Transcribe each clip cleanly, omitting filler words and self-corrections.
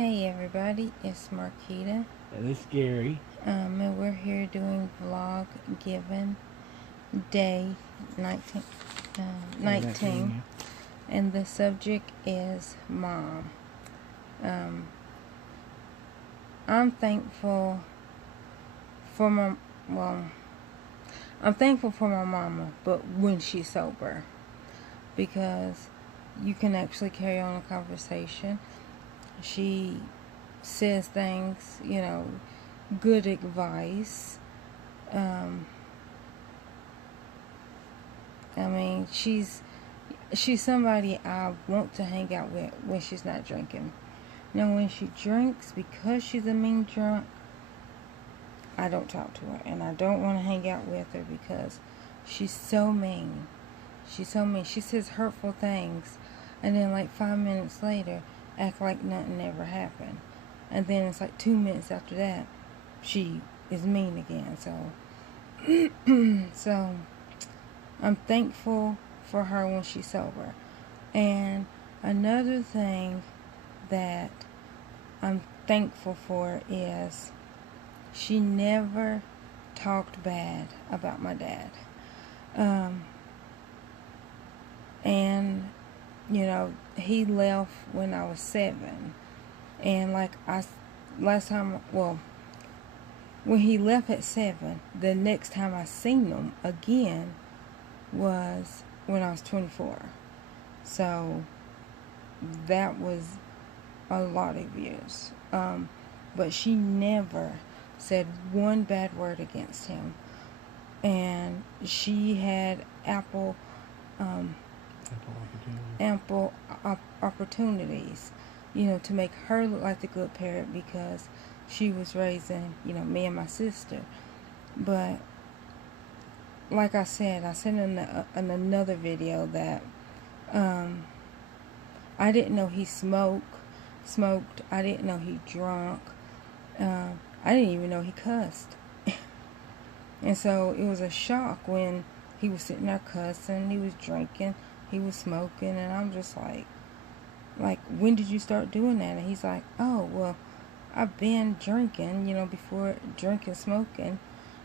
Hey everybody, it's Marquita. And it's Gary. And we're here doing Vloggiving day 19, 19, and the subject is mom. I'm thankful for I'm thankful for my mama, but when she's sober, because you can actually carry on a conversation. She says things, good advice. I mean, she's somebody I want to hang out with when she's not drinking. Now, when she drinks, because she's a mean drunk, I don't talk to her, and I don't want to hang out with her because she's so mean. She's so mean. She says hurtful things, and then like 5 minutes later, act like nothing ever happened. And then it's like 2 minutes after that, she is mean again. So I'm thankful for her when she's sober. And another thing that I'm thankful for is she never talked bad about my dad. And he left when I was 7. And when he left at 7, the next time I seen him again was when I was 24. So that was a lot of years. But she never said one bad word against him. And she had ample opportunities, to make her look like the good parent because she was raising, me and my sister. But like I said in another video that I didn't know he smoked. I didn't know he drunk. I didn't even know he cussed. And so it was a shock when he was sitting there cussing, he was drinking, he was smoking, and I'm just like, when did you start doing that? And he's like, oh, well, I've been drinking, before drinking, smoking,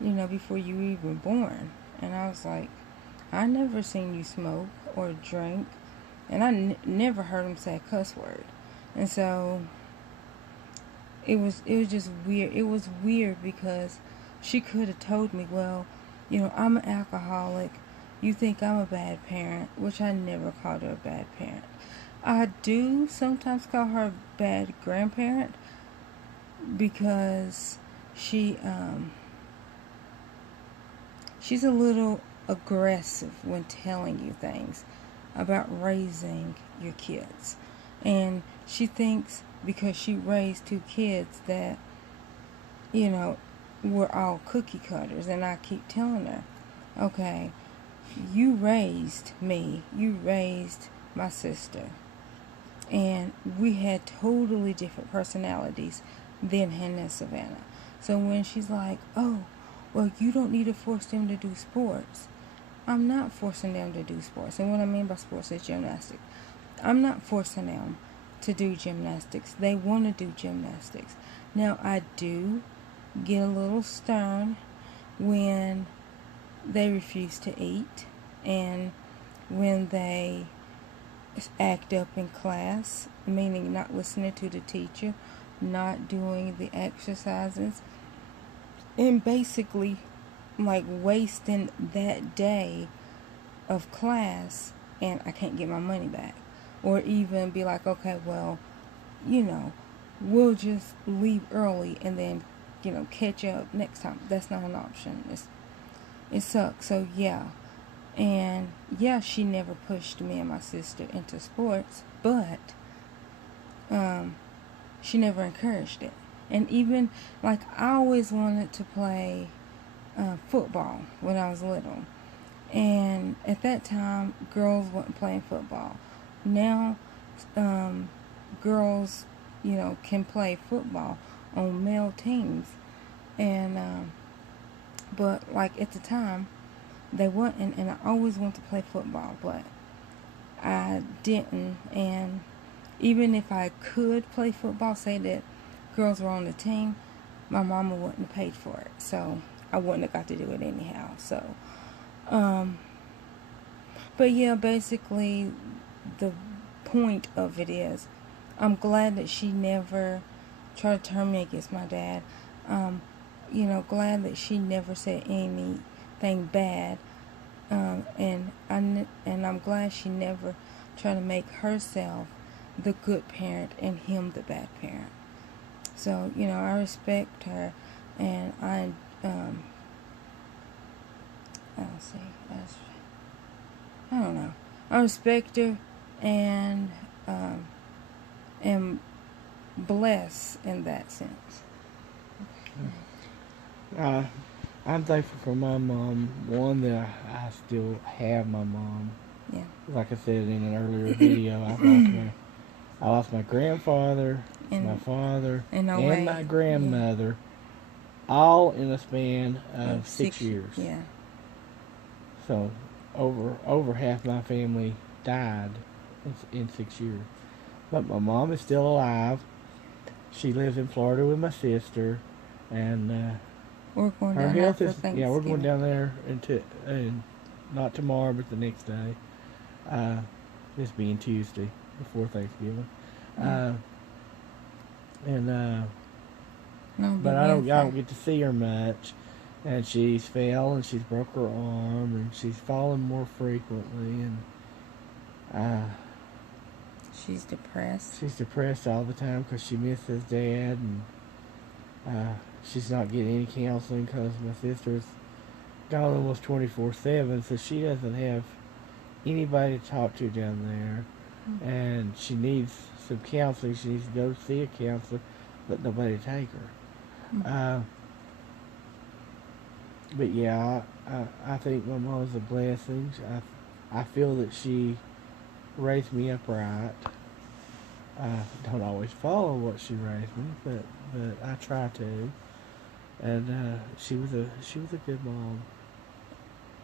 before you were even born. And I was like, I never seen you smoke or drink, and I never heard him say a cuss word. And so it was just weird. It was weird because she could have told me, well, I'm an alcoholic. You think I'm a bad parent, which I never called her a bad parent. I do sometimes call her a bad grandparent because she's a little aggressive when telling you things about raising your kids. And she thinks because she raised 2 kids that, we're all cookie cutters. And I keep telling her, okay, you raised me, you raised my sister, and we had totally different personalities than Hannah and Savannah. So when she's like, oh, well, you don't need to force them to do sports. I'm not forcing them to do sports. And what I mean by sports is gymnastics. I'm not forcing them to do gymnastics. They want to do gymnastics. Now, I do get a little stern when they refuse to eat and when they act up in class, meaning not listening to the teacher, not doing the exercises, and basically wasting that day of class, and I can't get my money back. Or even be like, okay, well, we'll just leave early and then, catch up next time. That's not an option. It sucks. So yeah. And yeah, she never pushed me and my sister into sports, but she never encouraged it. And even I always wanted to play football when I was little. And at that time, girls weren't playing football. Now, girls, can play football on male teams. And, but at the time, they weren't, and I always wanted to play football, but I didn't. And even if I could play football, say that girls were on the team, my mama wouldn't have paid for it. So I wouldn't have got to do it anyhow. So, but yeah, basically the point of it is, I'm glad that she never tried to turn me against my dad. Glad that she never said anything bad. And I'm glad she never tried to make herself the good parent and him the bad parent. So, I respect her, and I don't know. I respect her and am blessed in that sense. I'm thankful for my mom. One, that I still have my mom. Yeah. Like I said in an earlier video, I lost my grandfather, my father, and my grandmother, all in a span of 6 years. Yeah. So over half my family died in 6 years. But my mom is still alive. She lives in Florida with my sister, and we're going her down health there is for we're going down there and not tomorrow, but the next day. This being Tuesday before Thanksgiving. But I don't get to see her much, and she's fell and she's broke her arm and she's fallen more frequently, and she's depressed. She's depressed all the time because she misses Dad, and she's not getting any counseling because my sister's gone almost 24/7, so she doesn't have anybody to talk to down there. Mm-hmm. And she needs some counseling. She needs to go see a counselor, but nobody to take her. Mm-hmm. But yeah, I think my mom's a blessing. I feel that she raised me up right. I don't always follow what she raised me, but I try to. And she was a good mom.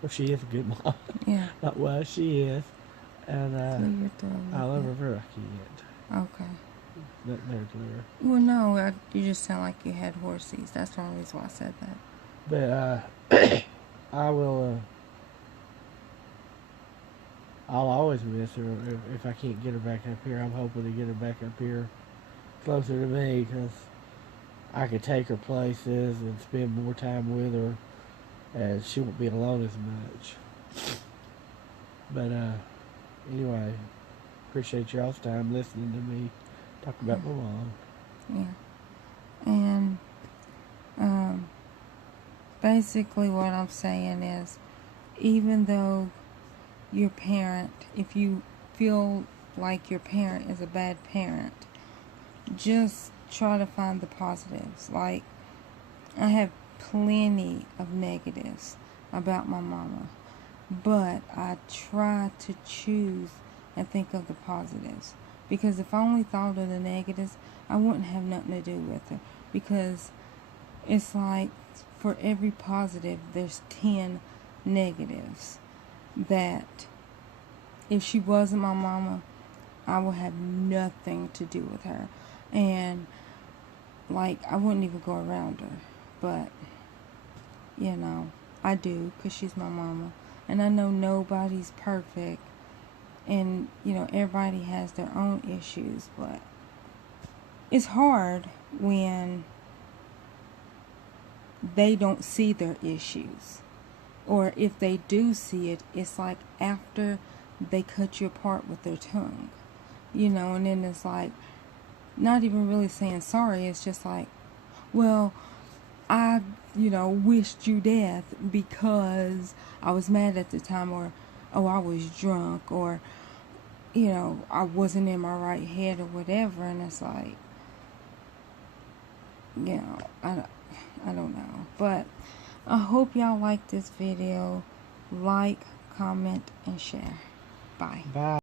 Well, she is a good mom. Yeah. Not well, she is. And I love her for a kid. Okay. They're clear. Well, no, you just sound like you had horses. That's the only reason why I said that. But I will. I'll always miss her if I can't get her back up here. I'm hoping to get her back up here closer to me, because I could take her places and spend more time with her, and she won't be alone as much. But anyway, appreciate y'all's time listening to me talk about my mom. Yeah. And basically what I'm saying is, even though your parent, if you feel like your parent is a bad parent, just try to find the positives. Like, I have plenty of negatives about my mama, but I try to choose and think of the positives, because if I only thought of the negatives, I wouldn't have nothing to do with her. Because it's like, for every positive there's 10 negatives. That if she wasn't my mama, I would have nothing to do with her, and like, I wouldn't even go around her. But I do, because she's my mama, and I know nobody's perfect, and everybody has their own issues. But it's hard when they don't see their issues. Or if they do see it, it's like after they cut you apart with their tongue. And then it's like, not even really saying sorry. It's just like, well, I, wished you death because I was mad at the time, or, oh, I was drunk, or, I wasn't in my right head, or whatever. And it's like, I don't know. But I hope y'all like this video. Like, comment, and share. Bye. Bye.